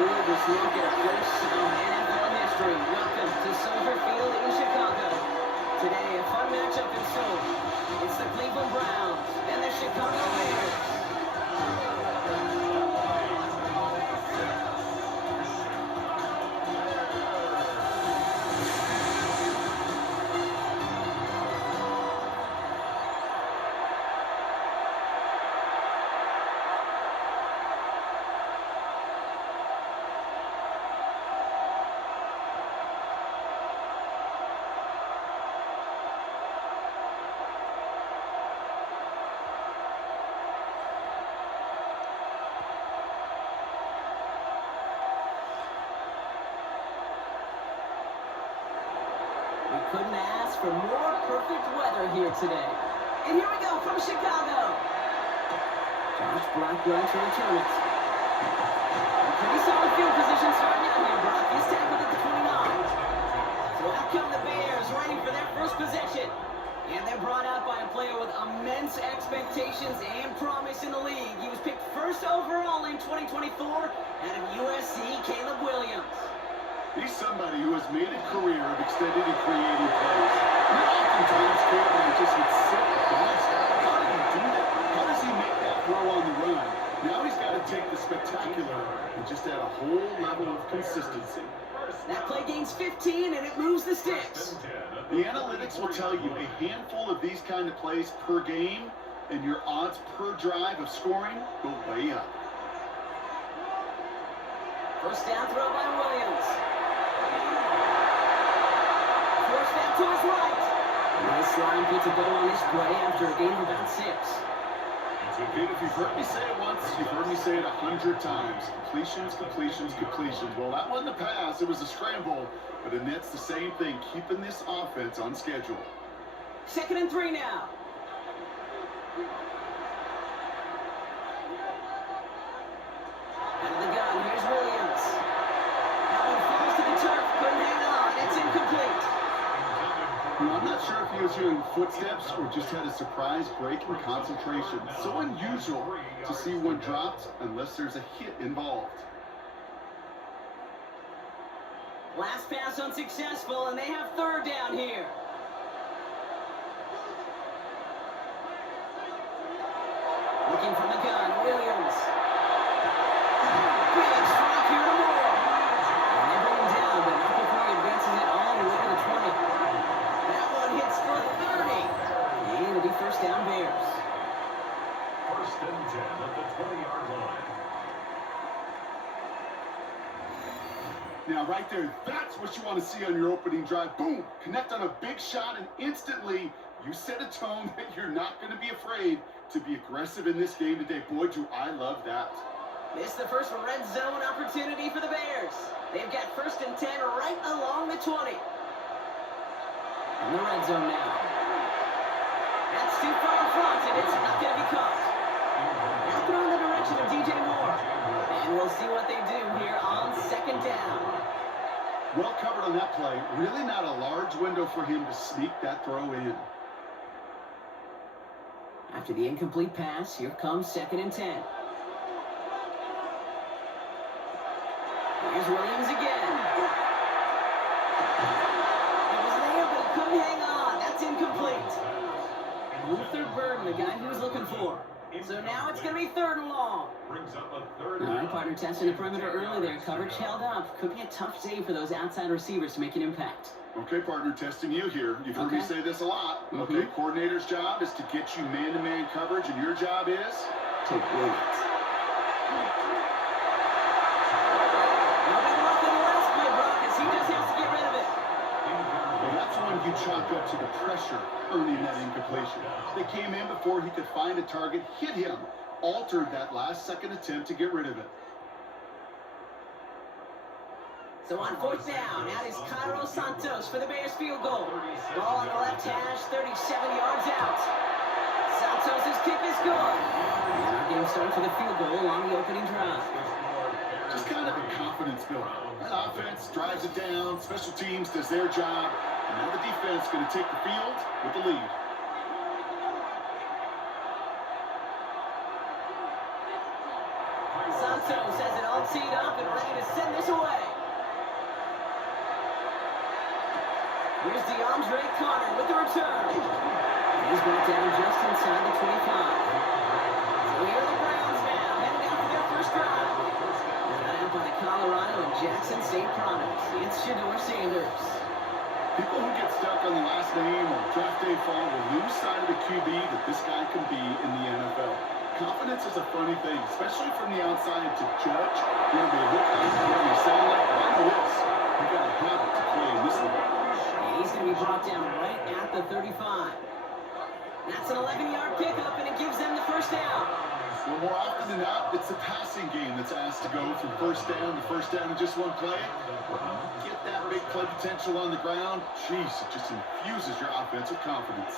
gorgeous look at a place of NFL history. Welcome to Soldier Field in Chicago. Today, a fun matchup in store. It's the Cleveland Browns and the Chicago Bears. We couldn't ask for more perfect weather here today. And here we go from Chicago. Josh Blackburn to return it. Pretty solid field position starting out here, Brock. He's tackled at the 29. So out come the Bears, ready for their first possession. And they're brought out by a player with immense expectations and promise in the league. He was picked first overall in 2024 out of USC, Caleb Williams. He's somebody who has made a career of extended and creative plays. Not oftentimes Caleb just would sit best. How did he do that? How does he make that throw on the run? Now he's got to take the spectacular and just add a whole level of consistency. That play gains 15 and it moves the sticks. The analytics will tell you a handful of these kind of plays per game and your odds per drive of scoring go way up. First down throw by Williams. Forced that to his right. Nice line gets a goal on this play after a gain of about 6. If you've heard me say it once, you've heard me say it 100 times. Completions, completions, completions. Well, that wasn't a pass. It was a scramble. But Annette's the same thing, keeping this offense on schedule. 2nd and 3 now. Out of the gun, here's Williams. That one falls to the turf, couldn't hang on. It's incomplete. Well, I'm not sure if he was hearing footsteps or just had a surprise break in concentration. So unusual to see one dropped unless there's a hit involved. Last pass unsuccessful, and they have 3rd down here. Looking from the gun, Williams. Big strike here to Moore. And they bring him down, but not before he advances it all the way to the 20. That one hits for 30. And it'll be first down Bears. 1st and 10 at the 20-yard line. Now, right there, that's what you want to see on your opening drive. Boom! Connect on a big shot, and instantly you set a tone that you're not going to be afraid to be aggressive in this game today. Boy, do I love that. This is the first red zone opportunity for the Bears. They've got 1st and 10 right along the 20. In the red zone now. That's too far in front, and it's not going to be caught. Now throw in the direction of DJ Moore. And we'll see what they do here on 2nd down. Well covered on that play. Really not a large window for him to sneak that throw in. After the incomplete pass, here comes 2nd and 10. Here's Williams again. It was there, but he couldn't hang on. That's incomplete. Luther Burden, the guy he was looking for. So now it's going to be 3rd and long. All right, partner, testing the perimeter early there. Coverage held up. Could be a tough save for those outside receivers to make an impact. Okay, partner, testing you here. You've heard me say this a lot. Okay, coordinator's job is to get you man-to-man coverage, and your job is to win it. Well, that's one you chalk up to the pressure earning that incompletion. They came in before he could find a target, hit him, altered that last-second attempt to get rid of it. So on 4th down, out is Cairo Santos for the Bears field goal. Ball on the left hash, 37 yards out. Santos' kick is good. And our game started for the field goal on the opening drive. Just kind of a confidence builder. That offense drives it down, special teams does their job, and now the defense is going to take the field with the lead. Santos has it all teed up and ready to away. Here's DeAndre Carter with the return. He's brought down just inside the 25. So here are the Browns now, heading out for their first drive. Led out by the Colorado and Jackson State Products. It's Shedeur Sanders. People who get stuck on the last name or draft day fall will lose sight of the QB that this guy can be in the NFL. Confidence is a funny thing, especially from the outside to judge. Where they look like, where they sound like, but I know this. You got to have it to play in this league. He's going to be brought down right at the 35. That's an 11-yard pickup, and it gives them the first down. Well, more often than not, it's the passing game that's asked to go from first down to first down in just one play. Get that big play potential on the ground. Jeez, it just infuses your offensive confidence.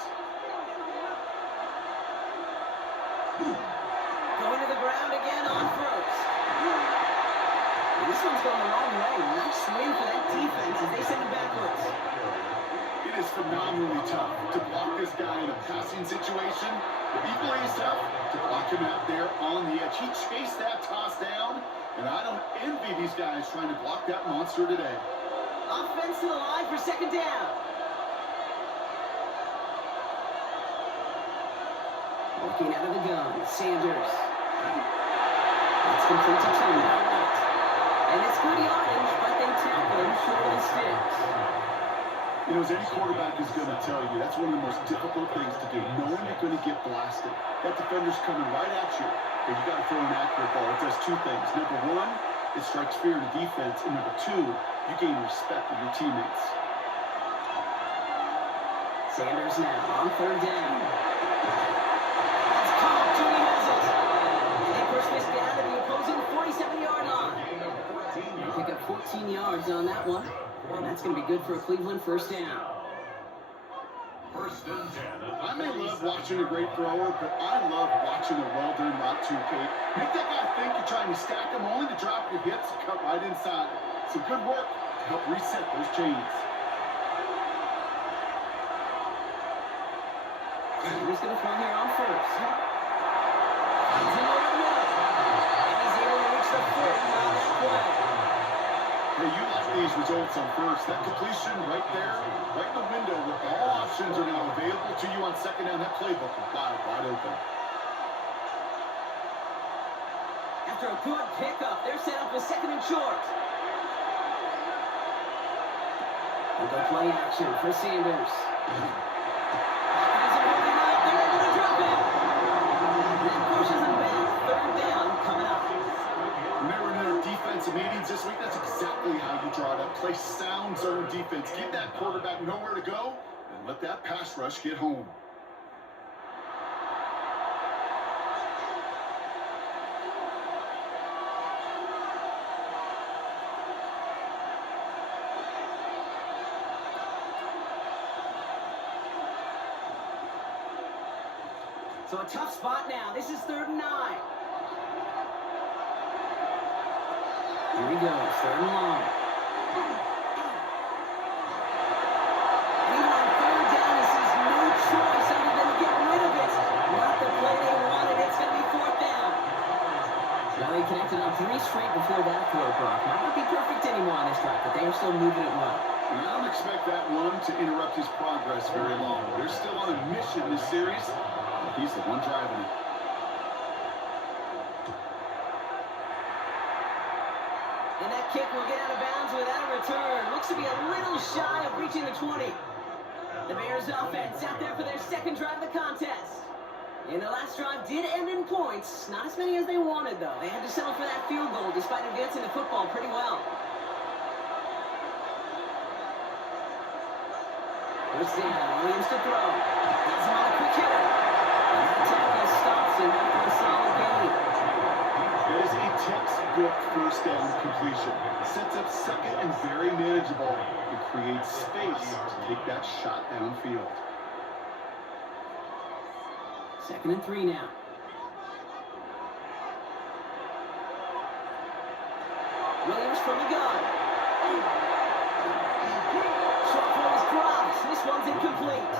Going to the ground again on first. This one's going the wrong way. Nice swing for that defense as they send it backwards. It is phenomenally tough to block this guy in a passing situation, but equally as tough to block him out there on the edge. He chased that toss down, and I don't envy these guys trying to block that monster today. Offense to the line for second down. Working out of the gun, Sanders. That's complete to Turner. And it's good yardage, but they tackle him short of the sticks. You know, as any quarterback is going to tell you, that's one of the most difficult things to do, knowing you're going to get blasted. That defender's coming right at you, but you got to throw an accurate ball. It does two things. Number one, it strikes fear in the defense, and number two, you gain respect of your teammates. Sanders now on third down. It's caught. Jimmy has it. They push this down to the opposing 47-yard line. They pick up 14 yards on that one. And that's going to be good for a Cleveland first down. First and 10. I may love watching a great thrower, but I love watching a well-done route too, Kate. Make that guy think you're trying to stack him only to drop your hips and cut right inside. So good work to help reset those chains. He's going to throw here on first. He's in over the middle. And he's able to reach the 40 on that play. Hey, you like these results on first. That completion right there, right in the window where all options are now available to you on second down. That playbook is wide open. After a good pickup, they're set up with second and short. And the play action for Sanders. They're able to drop it. That pushes them back. Third down coming up. Remember in our defensive meetings this week, that's exactly how you draw it up. Play sound zone defense. Give that quarterback nowhere to go, and let that pass rush get home. So a tough spot now. This is 3rd and 9. Here he goes, 3rd and long. Even on 3rd down, he sees no choice other than to get rid of it. Not the play they wanted. It's going to be 4th down. Now they connected on 3 straight before that throw, Brock. Might not be perfect anymore on this drive, but they are still moving it well. And I don't expect that one to interrupt his progress very long. They're still on a mission this series. He's the one driving it. And that kick will get out of bounds without a return. Looks to be a little shy of reaching the 20. The Bears offense out there for their second drive of the contest. And the last drive did end in points. Not as many as they wanted, though. They had to settle for that field goal despite advancing the football pretty well. First down, Williams to throw. Has him on a quick hitter. And that tackle stops him after a solid gain. It is a textbook first down completion. Sets up second and very manageable. It creates space to take that shot downfield. 2nd and 3 now. Williams from the gun. Short throw is dropped. This one's incomplete.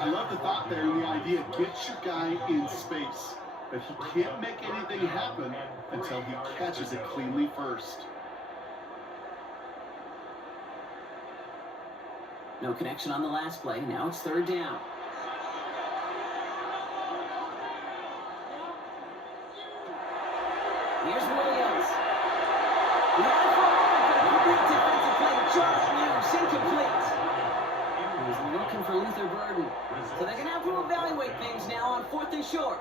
I love the thought there and the idea. Get your guy in space. But he can't make anything happen until he catches it cleanly first. No connection on the last play. Now it's third down. Here's Williams. He had it for a moment, but a complete defensive play. Just loose, incomplete. He's looking for Luther Burden. So they're going to have to evaluate things now on 4th and short.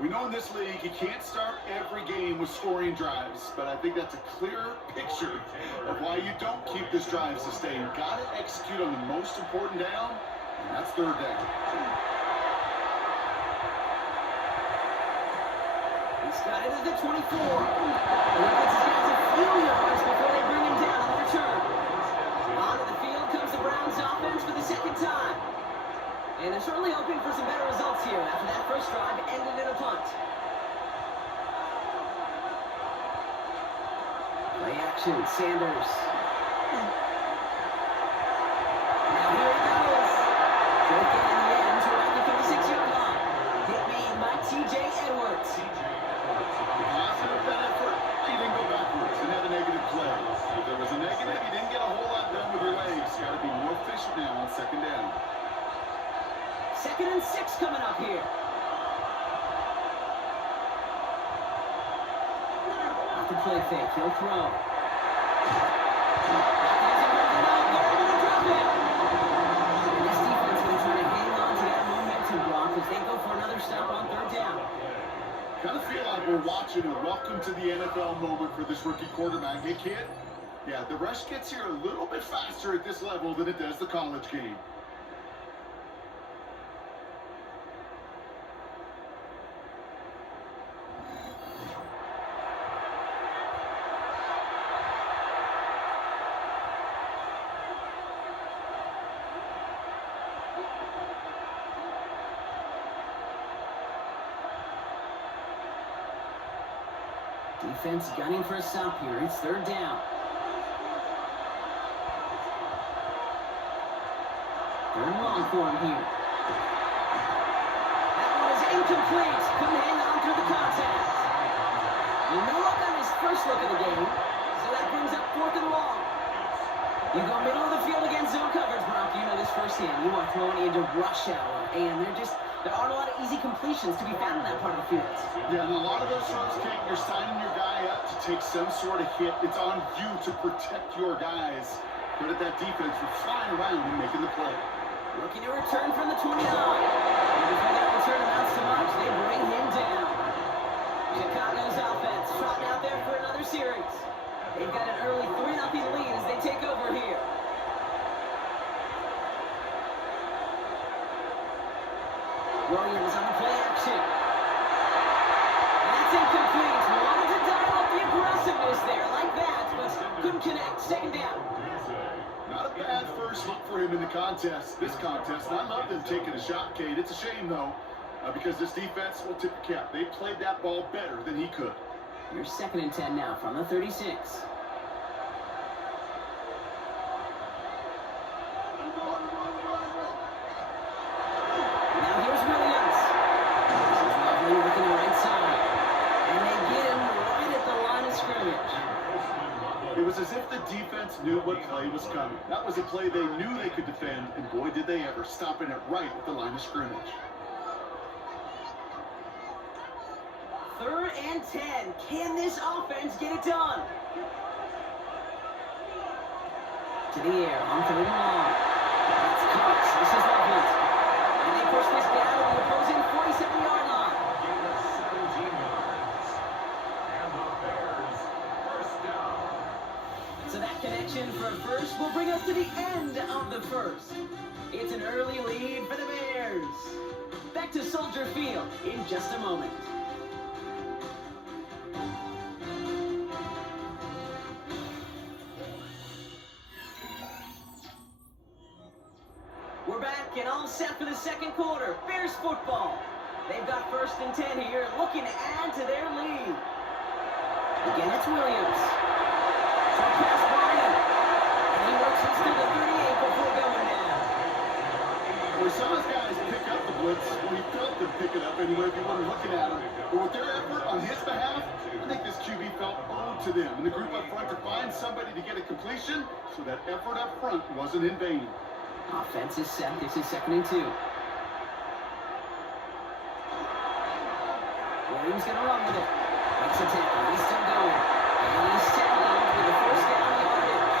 We know in this league you can't start every game with scoring drives, but I think that's a clearer picture of why you don't keep this drive sustained. Got to execute on the most important down, and that's third down. He's got it at the 24. And he gets his guys a few yards before they bring him down on the return. Onto the field comes the Browns offense for the second time. And they're certainly hoping for some better results here after that first drive ended in a punt. Play action, Sanders. Now here it goes. Short gain in the end to around the 56-yard line. Hit made by T.J. Edwards. Positive that effort. He didn't go backwards and have a negative play. If there was a negative, he didn't get a whole lot done with your legs. Got to be more efficient now on second down. 2nd and 6 coming up here. Off the play fake, he'll throw. And this defense will try to hang on to that momentum block as they go for another stop on third down. Kind of feel like we're watching a welcome to the NFL moment for this rookie quarterback. Hey, kid? Yeah, the rush gets here a little bit faster at this level than it does the college game. Defense gunning for a stop here. It's third down. Third and long for him here. That one is incomplete. Couldn't hang on through the contact. No luck on his first look of the game, so that brings up 4th and long. You go middle of the field against zone coverage, Brock. You know this firsthand. You are throwing into rush hour, and there aren't a lot of easy completions to be found in that part of the field. Yeah, and a lot of those throws, Kate, you're signing your guy up to take some sort of hit. It's on you to protect your guys. Credit that defense for flying around and making the play. Looking to return from the 29. And before that return amounts to much, they bring him down. Chicago's offense trotting out there for another series. They've got an early 3-0 lead as they take over here. Williams on the play action. And that's incomplete. Wanted to dial up the aggressiveness there like that, but couldn't connect. Second down. Not a bad first look for him in the contest, this contest. And I love them taking a shot, Kate. It's a shame, though, because this defense will tip the cap. They played that ball better than he could. Here's 2nd and 10 now from the 36. Now here's Williams. This is lovely looking the right side. And they get him right at the line of scrimmage. It was as if the defense knew what play was coming. That was a play they knew they could defend, and boy, did they ever, stopping it right at the line of scrimmage. 3rd and 10. Can this offense get it done? To the air on 3rd and long. That's Cox. This is Lovett. And they push this down to the opposing 47-yard line. Gain of 17 yards. And the Bears first down. So that connection for a first will bring us to the end of the first. It's an early lead for the Bears. Back to Soldier Field in just a moment. We're back and all set for the second quarter. Bears football. They've got 1st and 10 here, looking to add to their lead. Again, it's Williams. Short pass Barney. And he works this to the 38 before going down. Where some of those guys pick up the blitz, well, he felt them pick it up anyway if you weren't looking at him. But with their effort on his behalf, I think this QB felt owed to them and the group up front to find somebody to get a completion, so that effort up front wasn't in vain. Offense is set. This is 2nd and 2. Williams going to run with it. Makes a tackle. He's still going. And he's tackled with the first down yardage.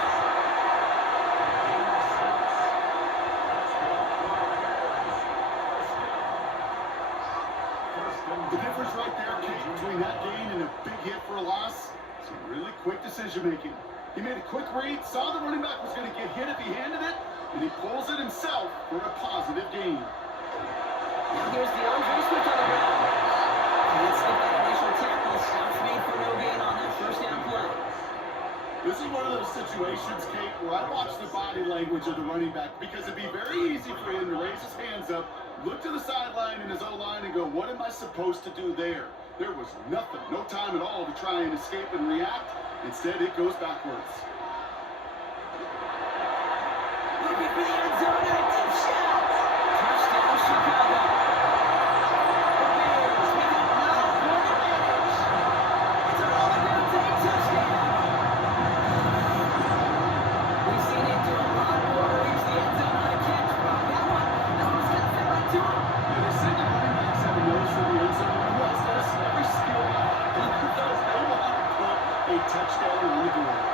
The difference right there, Kate, between that gain and a big hit for a loss, some really quick decision making. He made a quick read, saw the running back was going to get hit if he handed it, and he pulls it himself for a positive gain. Now here's the Andre Swift on the ground. Can't skip that initial tackle. Stops made for no gain on that first down play. This is one of those situations, Kate, where I watch the body language of the running back, because it'd be very easy for him to raise his hands up, look to the sideline in his O-line and go, what am I supposed to do there? There was nothing, no time at all to try and escape and react. Instead, it goes backwards. Looking for the end zone and a deep shot. Touchdown, Chicago. The Bears make it 9-point advantage. It's a rolling down to a touchdown. We've seen him do a lot more to reach the end zone on a catch, bro. That one's going to fit right to him. Yeah, they say that running backs have a nose for the end zone. Who else does? Every skill guy does. They will have to put a touchdown on the board.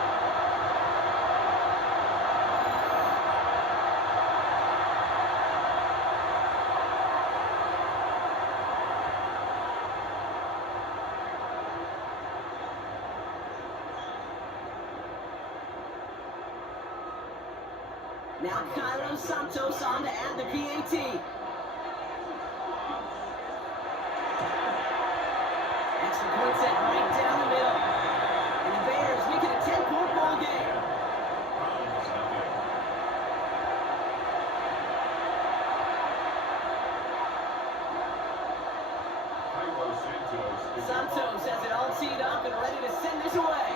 Now Cairo Santos on to add the PAT. Extra point set right down the middle. And the Bears make it a 10-point ball game. Santos has it all teed up and ready to send this away.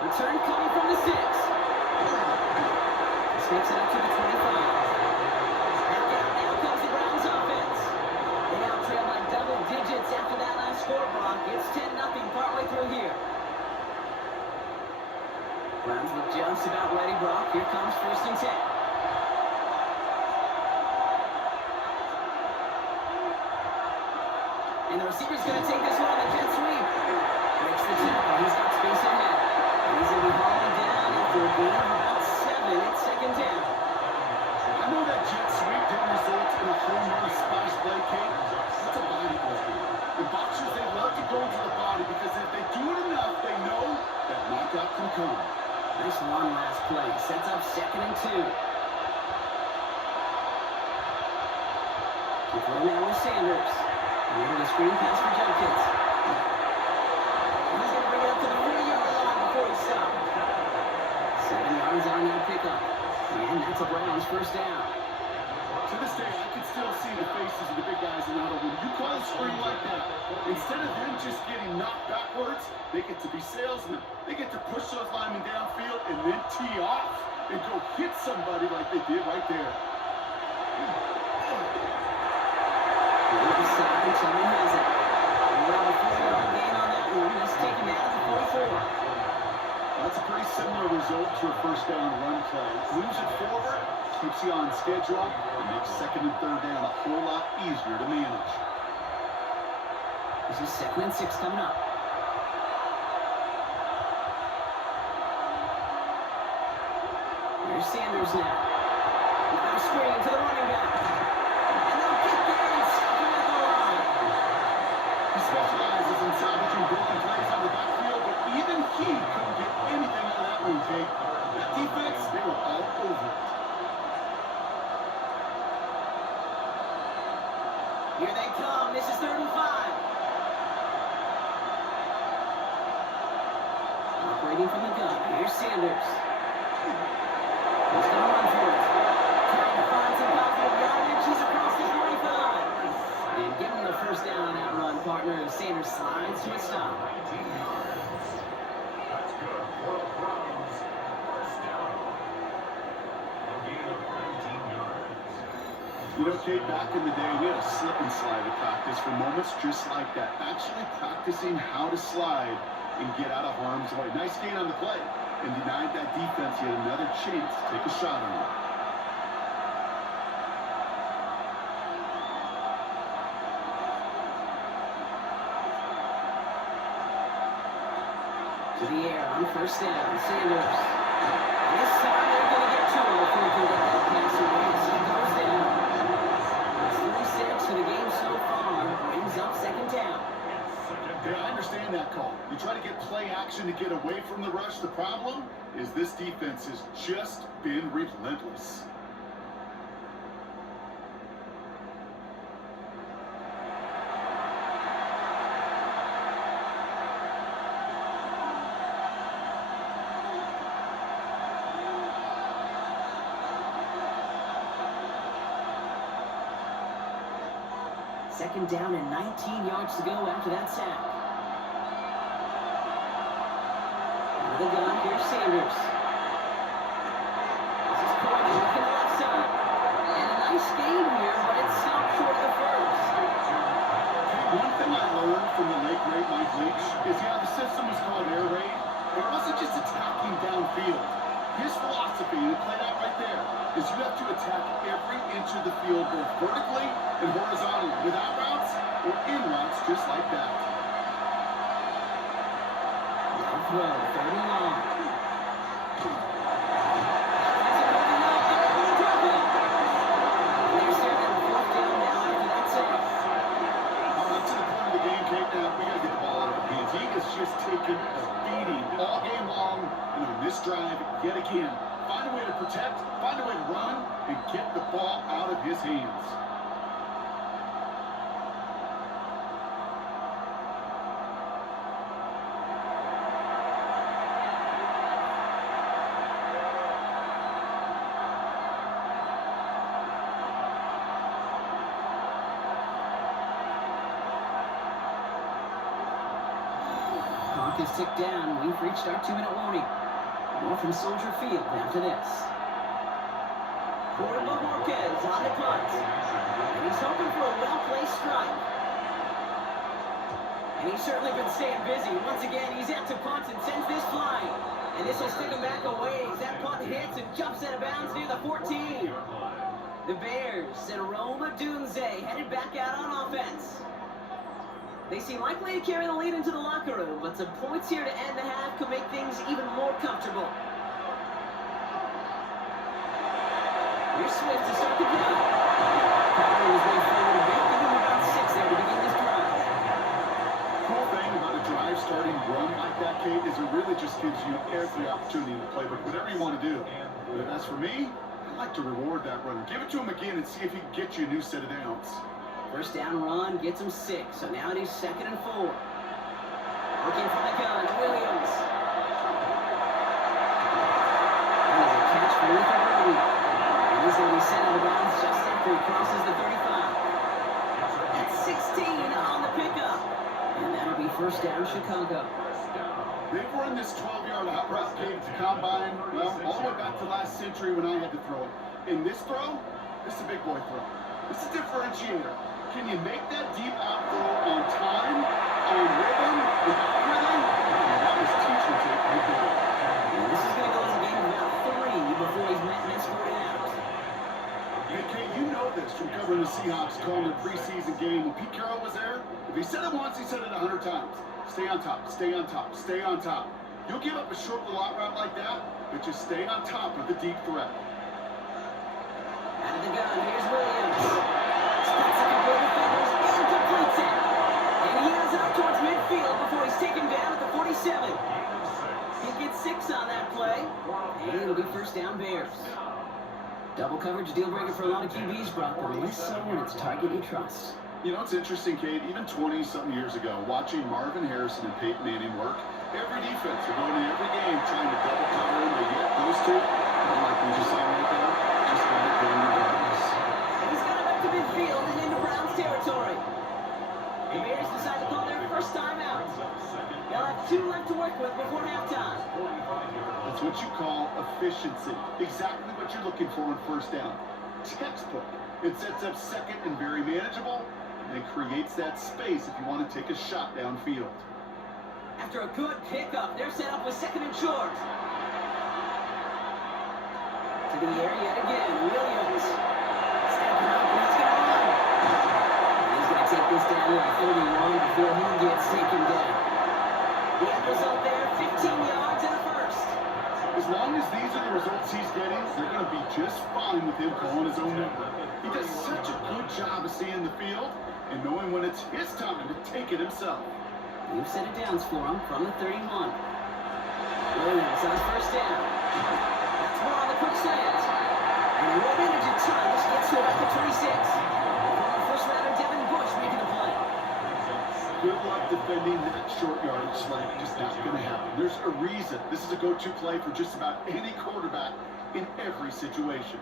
Return coming from the 6. Sneaks it up to the 25. Back out, now comes the Browns offense. They now trail by double digits after that last score, Brock. It's 10-0 partway through here. Browns look just about ready, Brock. Here comes 1st and 10. And the receiver's going to take this one on the jet sweep. Breaks the tackle. He's got space ahead. He's going to be hauling down after a gain of about 7. It's 2nd down. I know that jet sweep didn't result in a home run splash play, Kate. That's a body blow. The boxers, they love to go into the body because if they do it enough, they know that knockout can come. Nice long last play. Sets up 2nd and 2. Keep going now with Sanders. Into the screen pass for Jenkins. He's going to bring it up to the 40-yard line before he stops. 7 yards on that pickup. And that's a Browns first down. To this day, I can still see the faces of the big guys in the huddle. When you call a screen like that, instead of them just getting knocked backwards, they get to be salesmen. They get to push those linemen downfield and then tee off and go hit somebody like they did right there. Someone has it. Around a 4-yard gain on that one. He's taken out at the 44. That's a pretty similar result to a first down run play. Moves it forward, keeps you on schedule, and makes 2nd and 3rd down a whole lot easier to manage. This is 2nd and 6 coming up. Here's Sanders now. We've got a screen to the running back. And they'll get there and stop him at the line. He specializes in salvaging broken plays on the backfield, but even he couldn't get anything out of that one, Jake. That defense, they were all over it. Here they come. This is 3rd and 5. Operating from the gun. Here's Sanders. He's going to run for it. Trying to find some positive yardage. He's across the 45. And give him the first down on that run, partner. Sanders slides to a stop. That's good for the Browns. First down. You know, Kate, back in the day, we had a slip and slide at practice for moments just like that. Actually practicing how to slide and get out of harm's way. Nice gain on the play, and denied that defense yet another chance to take a shot on it. To the air on first down, Sanders. This time they're going to get to him before he can get that pass away as he goes down. It's 3-6 for the game so far. Brings up second down. Yeah, I understand that call. You try to get play action to get away from the rush. The problem is this defense has just been relentless. Second down and 19 yards to go after that sack. Out of the gun, here's Sanders. This is Courtney looking to the left side. And a nice game here, but it's stopped short of the first. One thing I learned from the late great Mike Leach is, yeah, the system was called air raid. It wasn't just attacking downfield. His philosophy, and it played out right there, is you have to attack every inch of the field, both vertically and horizontally, with out routes or in routes just like that. Long throw, 30 long. There's their fourth down now after that sack. All right, to the point of the game, Kate, now we got to get the ball out of his hands. He is just taking a beating all game long, and on this drive, yet again, find a way to protect, find a way to run, and get the ball out of his hands. Clock is ticked down. We've reached our 2-minute warning. More from Soldier Field after this. Cordoba Marquez on the punt. And he's hoping for a well-placed strike. And he's certainly been staying busy. Once again, he's out to punt and sends this flying. And this will stick him back a ways. That punt hits and jumps out of bounds near the 14. The Bears and Roma Dunze headed back out on offense. They seem likely to carry the lead into the locker room, but some points here to end the half could make things even more comfortable. Here's Swift to start the drive. Power was way forward a bit, giving him about 6 there to begin this drive. Cool thing about a drive starting run like that, Kate, is it really just gives you every opportunity in the playbook, whatever you want to do. But as for me, I like to reward that runner. Give it to him again and see if he can get you a new set of downs. First down run gets him 6, so now it is 2nd and 4. Looking for the gun, Williams. And there's a catch for Luther Brody. And he's going to be sent out of bounds just after he crosses the 35. That's 16 on the pickup. And that'll be first down, Chicago. They've run this 12-yard out route, Kate, to combine, well, all the way back to last century when I had to throw it. In this throw, this is a big boy throw. This is a differentiator. Can you make that deep out throw on time, on rhythm, without rhythm? And that was teacher tape right there. And this is going to go as a game of about 3 before he's met and escorted out. Hey, Kate, you know this from covering the Seahawks, calling the preseason game. When Pete Carroll was there, if he said it once, he said it 100 times. Stay on top, stay on top, stay on top. You'll give up a short little out route like that, but just stay on top of the deep threat. Out of the gun, here's Williams. Splits a couple of defenders and completes it. And he has it up towards midfield before he's taken down at the 47. He gets 6 on that play. And it'll be first down Bears. Double coverage deal breaker for a lot of QBs, Brock, but less so when it's target you trust. You know, it's interesting, Kate, even 20-something years ago, watching Marvin Harrison and Peyton Manning work, every defense would go into every game trying to double cover him. They get those two, and like we just saw right there, just got it done regardless. He's got it up to midfield and into Browns territory. The Bears decide to call their first time out. They'll have 2 left to work with before halftime. That's what you call efficiency. Exactly what you're looking for in first down. textbook. It sets up second and very manageable, and it creates that space if you want to take a shot downfield. After a good pickup, they're set up with second and short. To the air yet again, Williams. Stepping up, and he's going to run. He's going to take this down to the 31 before he gets taken down. The end result there, 15 yards and a first. As long as these are the results he's getting, they're going to be just fine with him calling his own number. He does such a good job of seeing the field and knowing when it's his time to take it himself. We've set it downs for him from the 31. Williams on his first down. That's more on the quick slant. And one minute of time, this gets to about the 26. Former first rounder Devin Bush making the play. Good luck defending that short yardage slant. Just not going to happen. There's a reason this is a go-to play for just about any quarterback in every situation.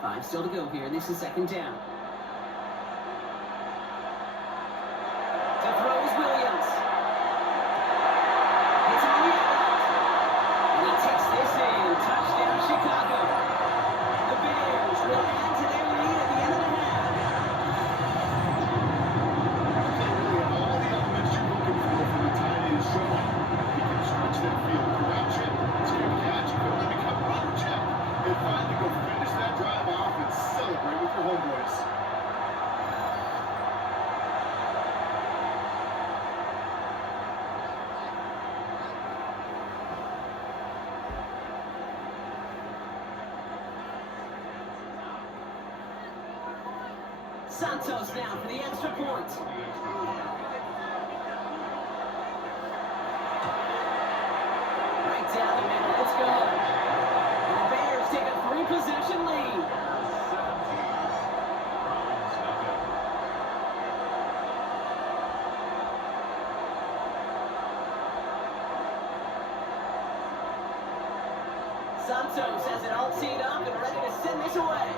Five still to go here. This is second down. To throw is Williams. It's on the outlet. And he takes this in. Touchdown, Chicago. The Bears will add to their lead at the end of the half. Really, all the elements you're looking for from a tight end showing. He can stretch that field, correct it, it's going to catch, go and become runner check, and finally go finish that drive off and celebrate with your homeboys. Santos down for the extra point. Right down the middle. Let's go. And the Bears take a 3-possession lead. Santos has it all teed up and ready to send this away.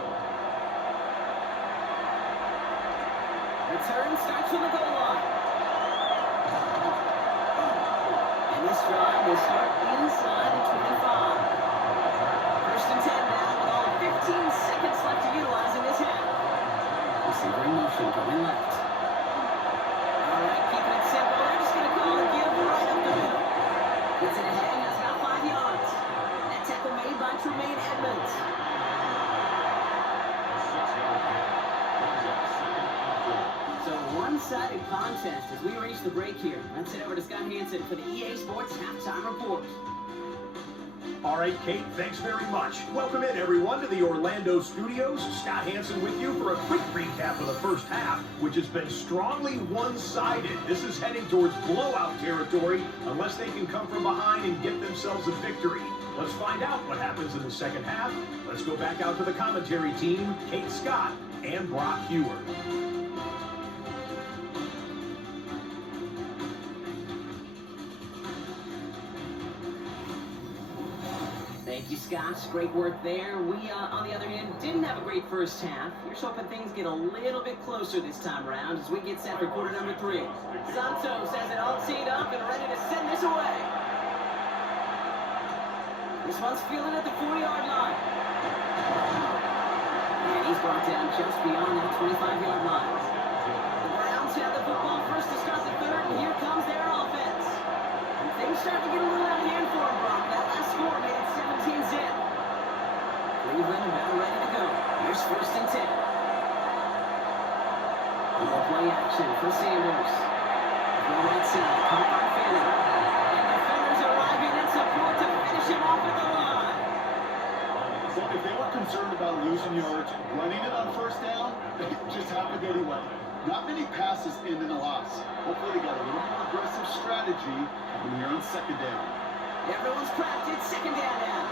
Return starts from the goal line. And this drive will start inside the 25. First and 10 now with all 15 seconds left to utilize in this half. Receiver in motion going left. All right, keeping it simple. They're just going to call a give right up the middle. Gets it ahead, has about 5 yards. That tackle made by Tremaine Edmonds. So one-sided contest as we reach the break here. Let's head over to Scott Hansen for the EA Sports Halftime Report. All right, Kate, thanks very much. Welcome in, everyone, to the Orlando studios. Scott Hansen with you for a quick recap of the first half, which has been strongly one-sided. This is heading towards blowout territory unless they can come from behind and get themselves a victory. Let's find out what happens in the second half. Let's go back out to the commentary team, Kate Scott and Brock Hewer. Thank you, Scott. Great work there. We, on the other hand, didn't have a great first half. Here's hoping things get a little bit closer this time around as we get set for quarter number 3. Santos has it all teed up and ready to send this away. This one's fielded at the 40-yard line. And he's brought down just beyond that 25-yard line. The Browns have the football first to start the third, and here comes their offense. And things start to get a little out of hand for him, Brock. That last score made it 17-zip. Cleveland about ready to go. Here's first and 10. More play action for Sanders. From the right side, caught by Fanning. And defenders arriving in support to finish him off at the line. So if they were concerned about losing yards, running it on first down, it just happened anyway. Not many passes end in a loss. Hopefully they got a little more aggressive strategy coming here on second down. Everyone's prepped. It's second down now.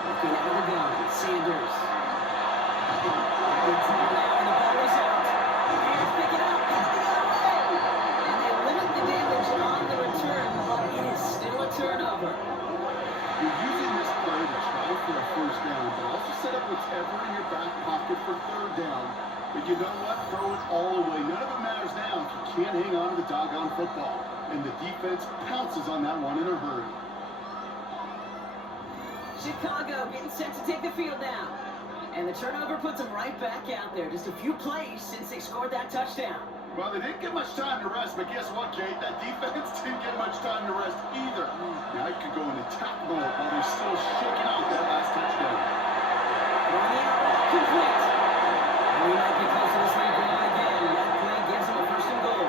Looking out of the gun, Sanders. It's now and the ball is out. Bears pick it up. It's the other way. And they limit the damage on the return, but it is still a turnover. You're using this play to try for a first down, but also set up whatever in your back pocket for third down. But you know what? Throw it all away. None of it matters now if you can't hang on to the doggone football. And the defense pounces on that one in a hurry. Chicago getting set to take the field now. And the turnover puts them right back out there. Just a few plays since they scored that touchdown. Well, they didn't get much time to rest, but guess what, Jay? That defense didn't get much time to rest either. Now you could go in attack mode while they're still shaking out that last touchdown. Throwing the out route complete. And we might be close to this lead going again. That play gives them a first and goal.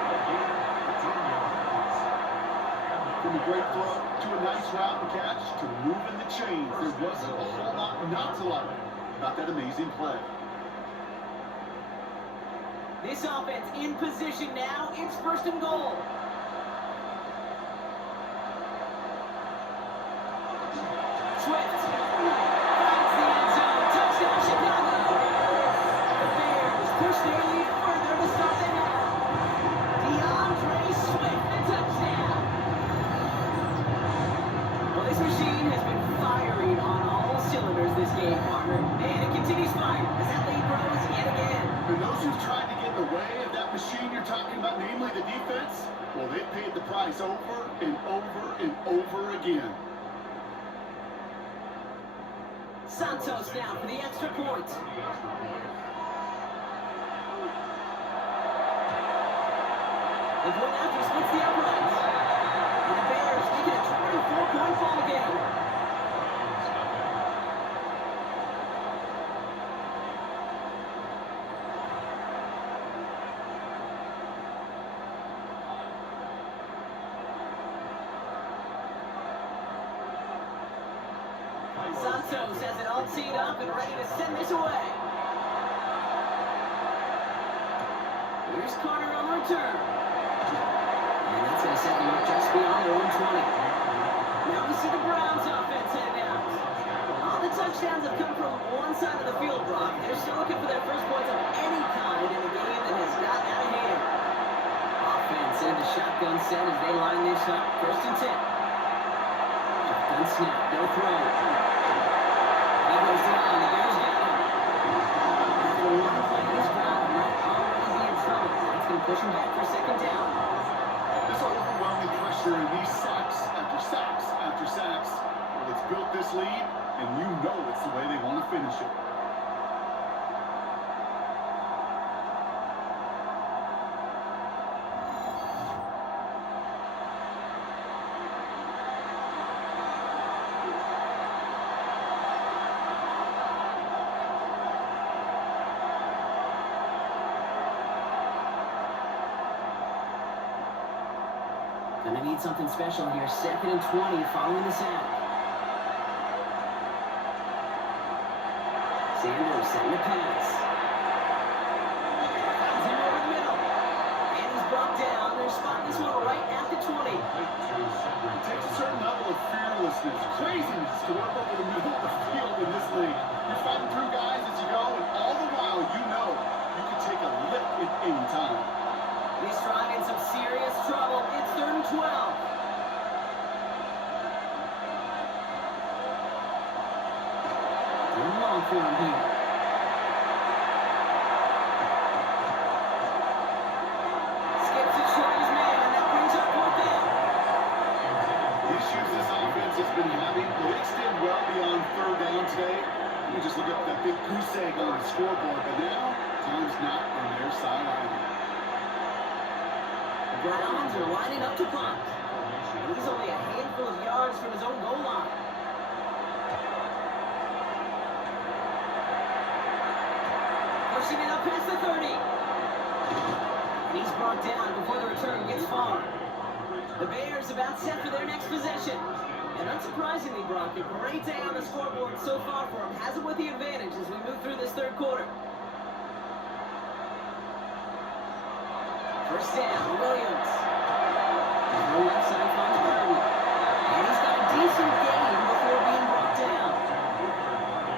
From a great throw to a nice route and catch to moving the chains, there wasn't a whole lot not to like about that amazing play. This offense in position now. It's first and goal. Swift finds the end zone. Touchdown, Chicago. The Bears push their lead further to start the half. DeAndre Swift, the touchdown. Well, this machine has been firing on all cylinders this game, partner. And it continues firing as that lead grows yet again. And those who've tried to get in the way of that machine you're talking about, namely the defense, well, they paid the price over and over and over again. Santos now for the extra point. The point after splits the uprights. And the Bears make it a 24-point ball game. Santos has it all teed up and ready to send this away. Here's Carter on the return. And that's going to set them up just beyond their own 20. Now we see the Browns offense headed out. All the touchdowns have come from one side of the field, Brock. They're still looking for their first points of any kind in a game that has gotten out of hand. Offense in the shotgun set as they line this up. First and 10. Shotgun snap, no throw. He goes down, the Bears got him. After one play to this crowd, might already be in trouble. That's going to push him back for second down. This overwhelming pressure and these sacks after sacks after sacks, well, it's built this lead, and you know it's the way they want to finish it. Gonna need something special here. Second and 20 following the sack. Sanders setting the pass. Finds him over the middle. And he's brought down. They're spotting this one right at the 20. It takes a certain level of fearlessness, craziness to work over the middle of the field in this league. You're fighting through guys as you go, and all the while you know you can take a lick at any time. He's trying in some serious trouble. It's 3rd and 12. They're long for him here. Skips it short his man, and that brings up 4th down. The issues this offense has been having, they extend well beyond 3rd down today. You just look up that big goose egg on the scoreboard, but now time's not on their side either. Browns are lining up to punt. And he's only a handful of yards from his own goal line. Pushing it up past the 30. And he's brought down before the return gets far. The Bears about set for their next possession. And unsurprisingly, Brock, a great day on the scoreboard so far for him. Has it with the advantage as we move through this 3rd quarter. First down, Williams. The left side finds Burton. And he's got a decent game before being brought down.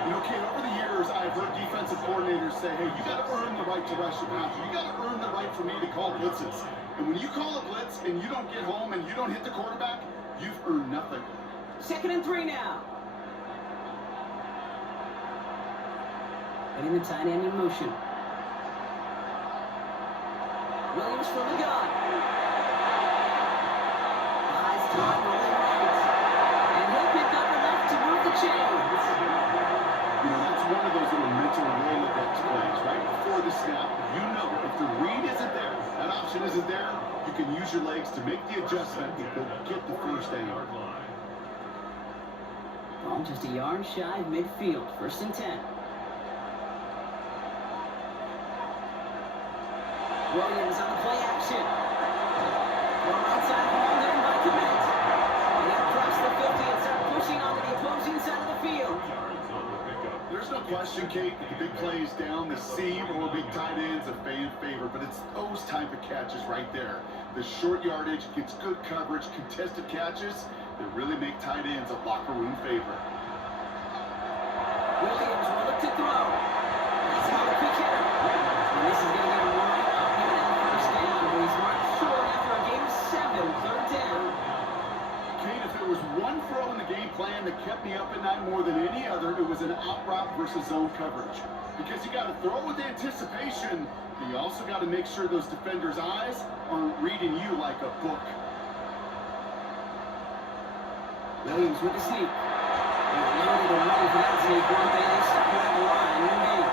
You know, Kate, over the years, I've heard defensive coordinators say, hey, you got to earn the right to rush your passer. You got to earn the right for me to call blitzes. And when you call a blitz and you don't get home and you don't hit the quarterback, you've earned nothing. 2nd and 3 now. Getting the tight end in motion. Williams from the gun. Buys time rolling right. And he'll pick up enough to move the chains. You know, that's one of those little mental Rolodex plays. Right before the snap, you know if the read isn't there, that option isn't there, you can use your legs to make the adjustment and go get the first down. Ball just a yard shy of midfield. 1st and 10. Williams on the play action. Well, right side hauled in by Commit. And they'll cross the 50 and start pushing onto the opposing side of the field. There's no question, Kate, that the big plays down the seam or big tight ends a fan favorite, but it's those type of catches right there. The short yardage gets good coverage, contested catches that really make tight ends a locker room favorite. Williams will look to throw. That's another quick hitter. And this is going to get him right up even at the 1st down. But he's marked short after a game of 7. 3rd down. Kate, if there was one throw in the game plan that kept me up at night more than any other, it was an out route versus zone coverage. Because you got to throw with anticipation, but you also got to make sure those defenders' eyes aren't reading you like a book. Williams with the sneak. And loaded and ready for that sneak. One day they stuck it at the line. New game.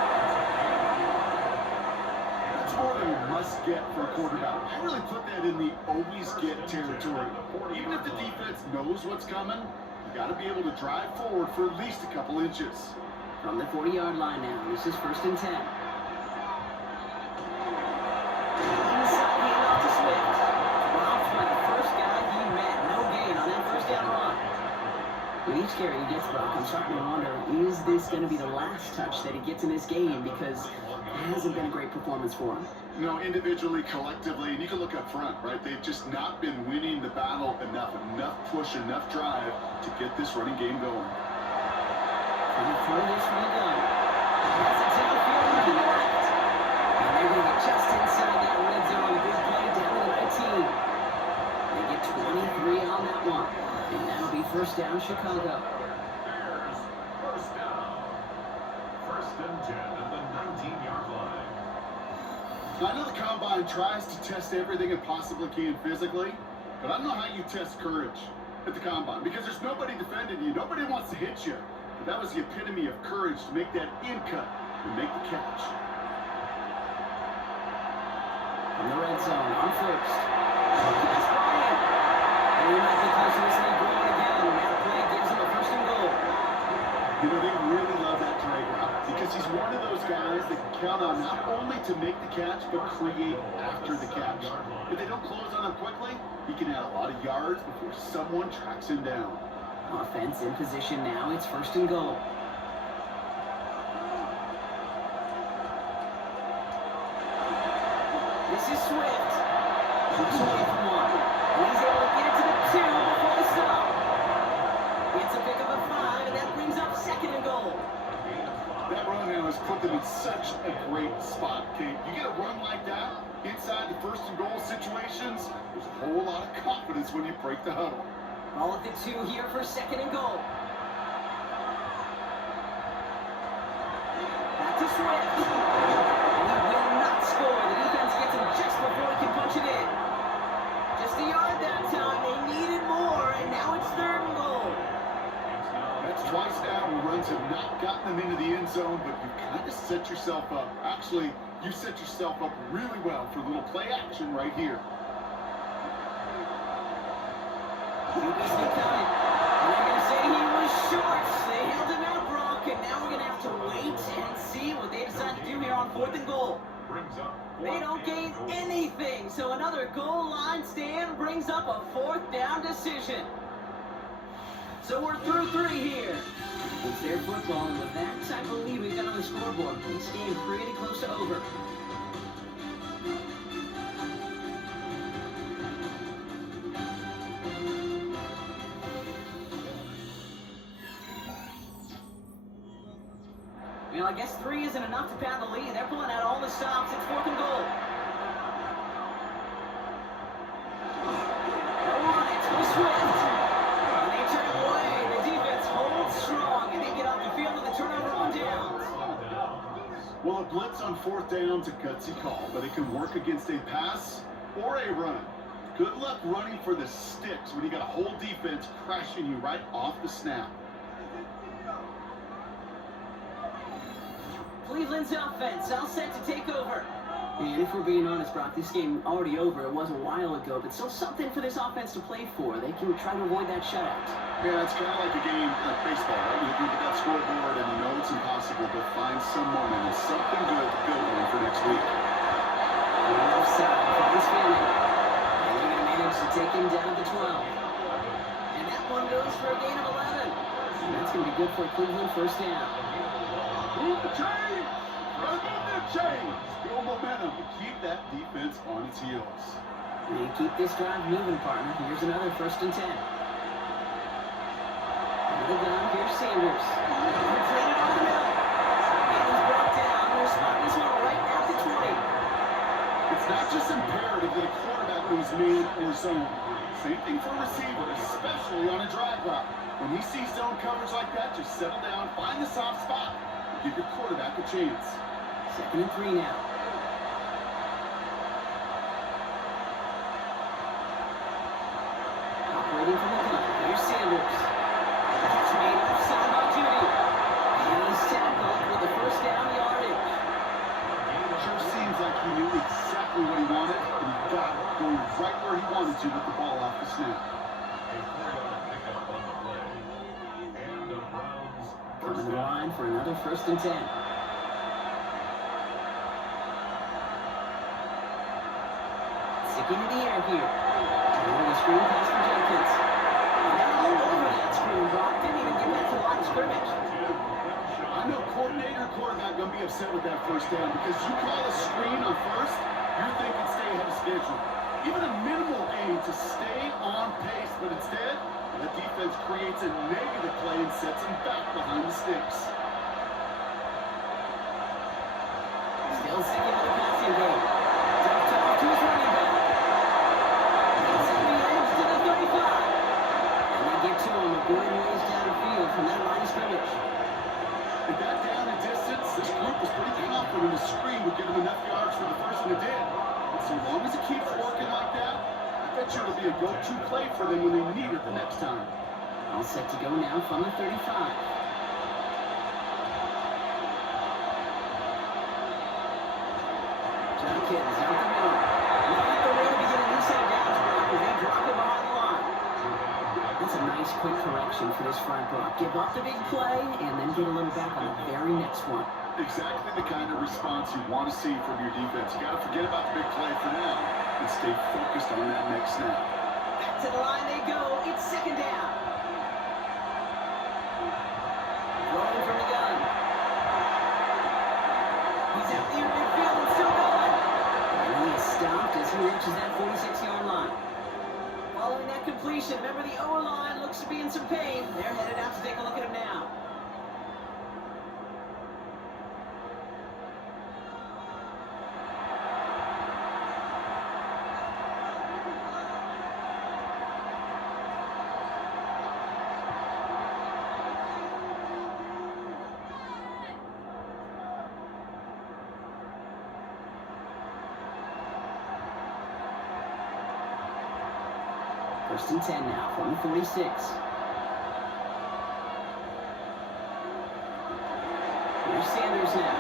That's more than a must-get for a quarterback. I really put that in the always-get territory. Even if the defense knows what's coming, you got to be able to drive forward for at least a couple inches. From the 40-yard line now. This is 1st and 10. Inside handoff to Swift. Dropped by the first guy he met. No gain on that 1st down run. With each carry he gets, Brock, I'm starting to wonder, is this going to be the last touch that he gets in this game? Because it hasn't been a great performance for him. You know, individually, collectively, and you can look up front, right? They've just not been winning the battle enough push, enough drive to get this running game going. And he throws this from the gun. That's it downfield looking left. And they're going to get just inside that red zone. A big play down to the 19. They get 23 on that one. And that'll be 1st down, Chicago. Bears, 1st down. 1st and 10 at the 19-yard line. I know the combine tries to test everything it possibly can physically, but I don't know how you test courage at the combine because there's nobody defending you. Nobody wants to hit you. But that was the epitome of courage to make that in cut and make the catch. In the red zone on 1st. Pass Bryant. And he might be close to this league going again. That play gives him a 1st and goal. You know, they really love that drag route because he's one of those guys that can count on not only to make the catch, but create after the catch. If they don't close on him quickly, he can add a lot of yards before someone tracks him down. Offense in position now. It's 1st and goal. This is Swift. Looks away from 1. And he's able to get it to the 2 before the stop. It's a pick of a 5, and that brings up 2nd and goal. That run now has put them in such a great spot, Kate. You get a run like that inside the 1st and goal situations, there's a whole lot of confidence when you break the huddle. Ball at the 2 here for 2nd and goal. Back to Swift. And he will not score. The defense gets him just before he can punch it in. Just a yard that time. They needed more, and now it's 3rd and goal. That's twice now where runs have not gotten them into the end zone, but you kind of set yourself up. Actually, you set yourself up really well for a little play action right here. He was coming. And they're going to say he was short. They held him out, Brock, and now we're going to have to wait and see what they decide to do here on 4th and goal. They don't gain anything, so another goal line stand brings up a 4th down decision. So we're through 3 here. It's their football, and with that type of lead we've got on the scoreboard, this game pretty close to over. Well, I guess 3 isn't enough to pad the lead. They're pulling out all the stops. It's 4th and goal. Alright, to Swift. And they turn it away. The defense holds strong, and they get off the field with a turnover on downs. Well, a blitz on 4th down's a gutsy call, but it can work against a pass or a run. Good luck running for the sticks when you got a whole defense crashing you right off the snap. Cleveland's offense all set to take over. And if we're being honest, Brock, this game already over. It was a while ago, but still something for this offense to play for. They can try to avoid that shutout. Yeah, it's kind of like a game like baseball, right? You look at that scoreboard and you know it's impossible, but find some moment and something good to build on for next week. Left side, finds Fanning. And they're going to manage to take him down to 12. And that one goes for a gain of 11. And that's going to be good for Cleveland first down. Move the chains! Move the chains! Build momentum and keep that defense on its heels. They keep this drive moving, partner. Here's another 1st and 10. Another gun, here's Sanders. Traded on the middle. And he's brought down. They're spotting this one right at the 20. It's not just imperative that a quarterback moves man or zone. Same thing for a receiver, especially on a drag route. When he sees zone coverage like that, just settle down, find the soft spot, and give your quarterback a chance. 2nd and 3 now. Operating from the gun. Here's Sanders. Catch made left side by Judy. And he's tackled with the first down yardage. Sure seems like he knew exactly what he wanted, and he got it, going right where he wanted to with the ball off the snap. Coming to the line for another 1st and 10. Stick into the air here. Over the screen pass for Jenkins. And they're all over that screen, Brock. Didn't even get that to the line of scrimmage. I know coordinator and quarterback going to be upset with that first down because you call a screen on 1st, you're thinking stay ahead of schedule. Even a minimal gain to stay on pace, but instead, the defense creates a negative play and sets them back behind the sticks. Still sticking with the passing game. Dump off to his running back. Gets at the edge to the 35. And they get to him a good ways downfield from that line of scrimmage. With that down and distance, this group was pretty confident the screen would give them enough yards for the first, and it did. And so long as it keeps working like that, I bet you it'll be a go-to play for them when they need it the next time. All set to go now from the 35. Jenkins out the middle. Not the way to begin a new set of downs, Brock, as they drop it behind the line. That's a nice quick correction for this front, Brock. Give up the big play and then get a little back on the very next one. Exactly the kind of response you want to see from your defense. You got to forget about the big play for now and stay focused on that next snap. Back to the line they go. It's 2nd down. Rolling from the gun. He's out near midfield and still going. And he is stopped as he reaches that 46-yard line. Following that completion, remember the O-line looks to be in some pain. They're headed out to take a look at him now. First and 10 now from the 46. Here's Sanders now.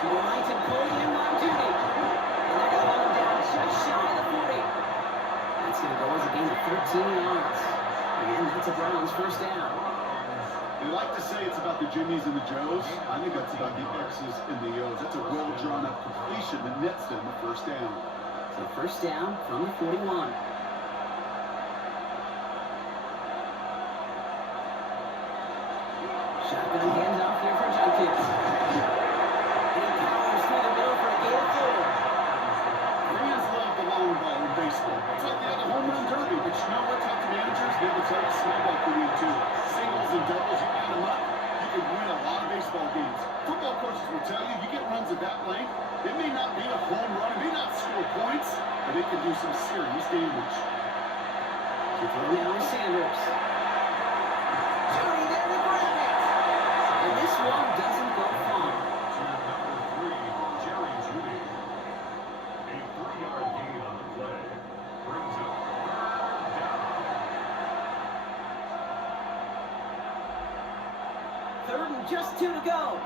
To the right and pulling in on Judy. And they're going to hold him down just shy of the 40. That's going to go as a gain of 13 yards. And that's a Browns first down. They like to say it's about the Jimmies and the Joes. I think that's about the X's and the O's. That's a well-drawn-up completion that nets them the first down. So first down from the 41. Shotgun handoff here for Jenkins. And he powers through the middle for a gain of 4. Fans love the long ball in baseball. It's like the home run derby, but you know what? Talk to managers, they will tell you small ball can win too. Singles and doubles, you add them up, you can win a lot of baseball games. Football coaches will tell you, you get runs at that length, it may not be a home run, it may not score points, but it can do some serious damage. To throw now is Sanders. Judy there to grab it. And this one doesn't go Third and just 2 to go.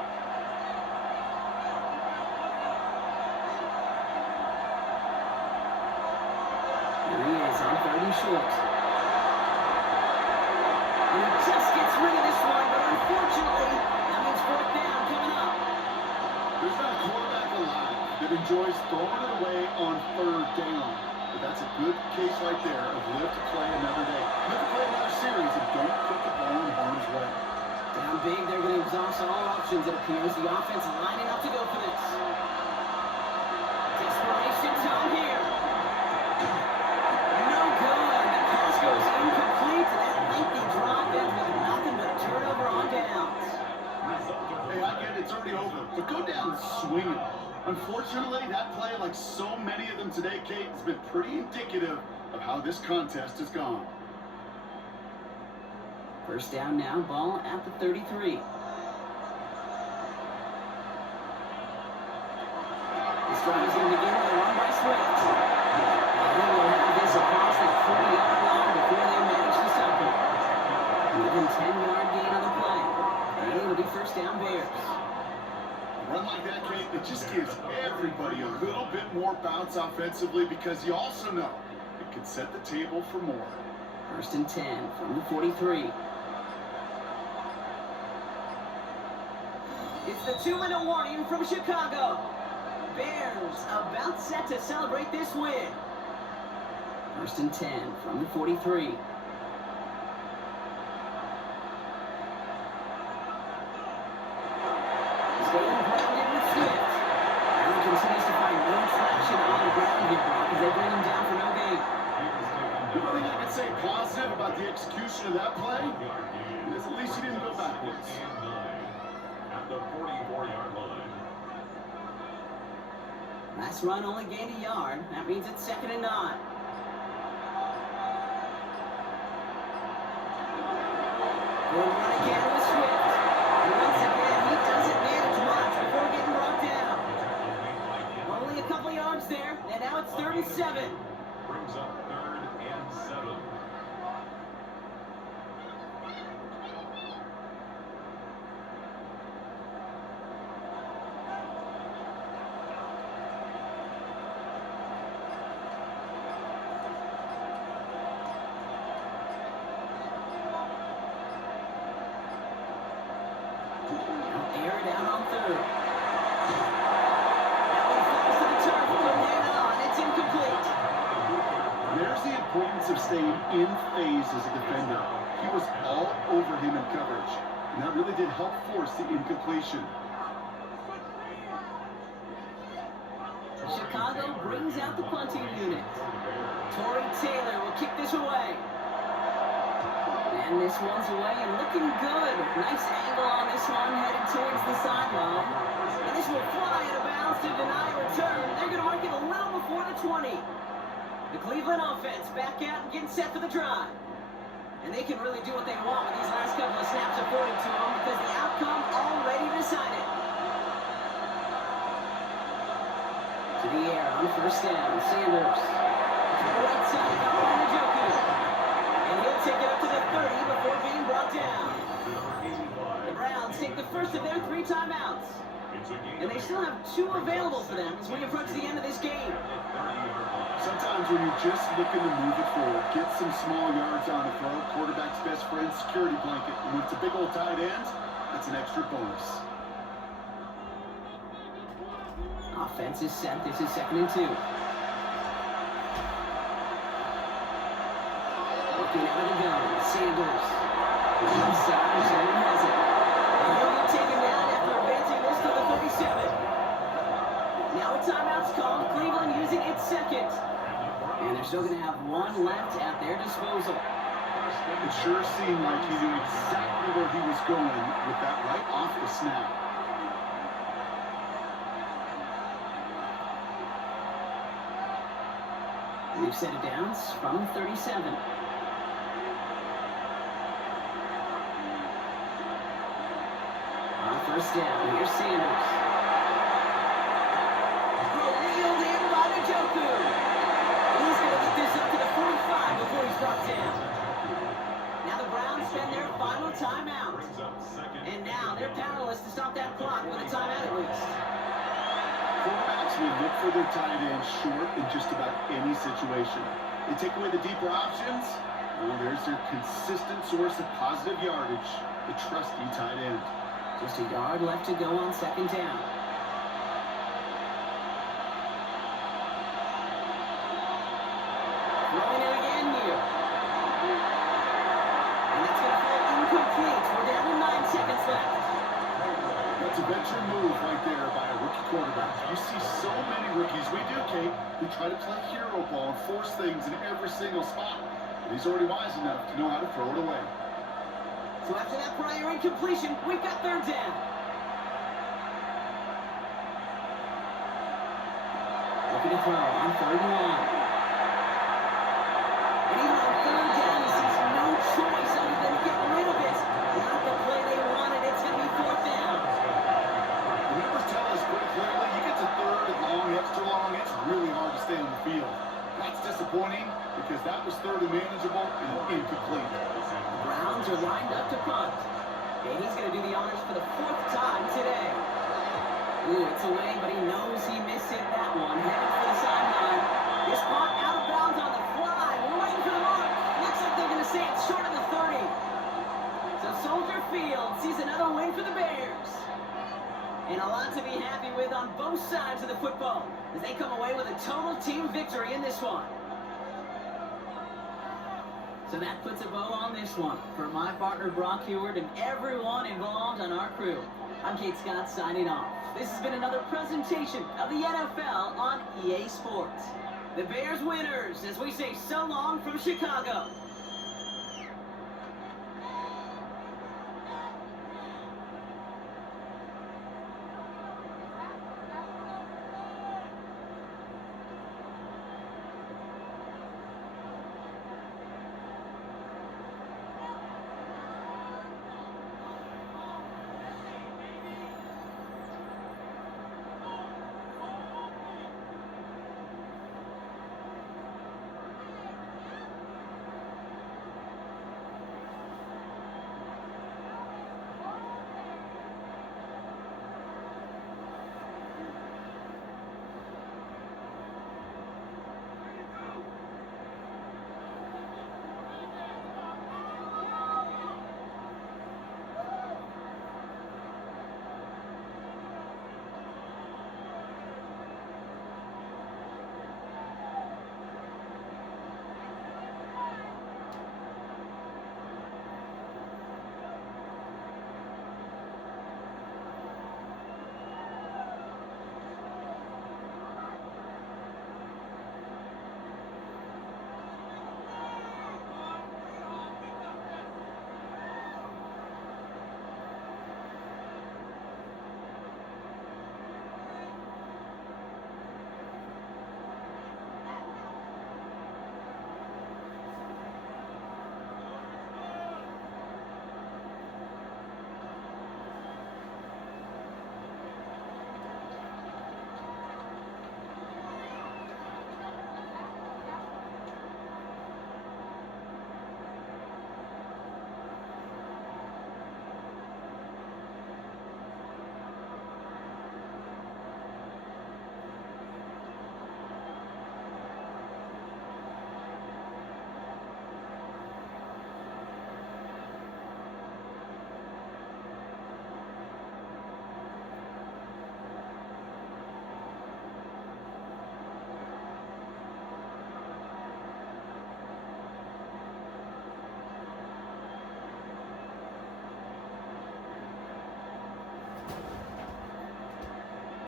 Here he is on 3rd and short. And he just gets rid of this one, but unfortunately, that means 4th down coming up. There's not a quarterback alive that enjoys throwing it away on 3rd down. But that's a good case right there of live to play another day. Live to play another series and don't put the ball in harm's way. Down big, they're going to exhaust all options, it appears. The offense lining up to go for this. Desperation time here. No good. The pass goes incomplete. That lengthy drive ends with nothing but a turnover on downs. Hey, I get it, it's already over. But go down swinging. Unfortunately, that play, like so many of them today, Kate, has been pretty indicative of how this contest has gone. First down now, ball at the 33. This drive is going to begin with a run by Swift. And he will have this across the 40-yard line before they manage to stop it. Within 10-yard gain on the play. And it'll be first down Bears. A run like that, Kate, it just gives everybody a little bit more bounce offensively because you also know it could set the table for more. First and 10 from the 43. It's the 2-minute warning from Chicago. Bears about set to celebrate this win. First and 10 from the 43. Staying grounded with Swift. Allen continues to find no traction on the ground here, Brock, as they bring him down for no gain. The only thing I can say positive about the execution of that play is at least he didn't go backwards. At the 44-yard line. Last run only gained a yard. That means it's 2nd and 9. Good run again with Swift. And once again, he doesn't manage much before getting brought down. Only a couple yards there, and now it's 3rd and 7. Brings up 3rd and 7. Air it out on 3rd. That one falls to the turf. Couldn't hang on. It's incomplete. There's the importance of staying in phase as a defender. He was all over him in coverage, and that really did help force the incompletion. Chicago brings out the punting unit. Torrey Taylor will kick this away. And this one's away and looking good. Nice angle on this one, headed towards the sideline. And this will fly out of bounds to deny a return. They're going to mark it a little before the 20. The Cleveland offense back out and getting set for the drive. And they can really do what they want with these last couple of snaps afforded to them because the outcome already decided. To the air on first down, Sanders. To the right side, behind the Joku. And he'll take it up to the 30 before being brought down. The Browns take the first of their 3 timeouts. And they still have 2 available for them as we approach the end of this game. Sometimes when you're just looking to move it forward, get some small yards on the throw, quarterback's best friend, security blanket. And when it's a big old tight end, that's an extra bonus. Offense is set. This is 2nd and 2. Looking out of the gun, Sanders. Inside, Shannon has it. And he'll be taken down after advancing this to the 37. Now a timeout's called. Cleveland using its 2nd. And they're still going to have 1 left at their disposal. It sure seemed like he knew exactly where he was going with that right off the snap. We've set it down from 37. On first down, here's Sanders. Reeled in by the Joku. He's going to get this up to the 45 before he's brought down. Now the Browns spend their final timeout. And now powerless to stop that clock with a timeout at least. Quarterbacks will look for their tight end short in just about any situation. They take away the deeper options. Well, there's their consistent source of positive yardage, the trusty tight end. Just a yard left to go on second down. Throwing it again here. And that's going to fall incomplete. We're down to 9 seconds left. That's a venture move right there by a rookie quarterback. You see so many rookies, we do, Kate, who try to play hero ball and force things in every single spot. But he's already wise enough to know how to throw it away. So after that prior incompletion, we've got third down. Looking to throw on 3rd and 1. And even on 3rd down, he sees no choice other than get rid of it. Not the play they wanted. It's going to be 4th down. The numbers tell us pretty clearly, you get to 3rd and long, extra long, it's really hard to stay on the field. That's disappointing because that was 3rd and manageable and incomplete. The Browns are lined up to punt. And he's going to do the honors for the 4th time today. Ooh, it's away, but he knows he missed it that one. Headed for the sideline. This punt out of bounds on the fly. We're waiting for the mark. Looks like they're going to say it's short of the 30. So Soldier Field sees another win for the Bears. And a lot to be happy with on both sides of the football as they come away with a total team victory in this one. So that puts a bow on this one. For my partner Brock Heward and everyone involved on our crew, I'm Kate Scott signing off. This has been another presentation of the NFL on EA Sports. The Bears winners as we say so long from Chicago.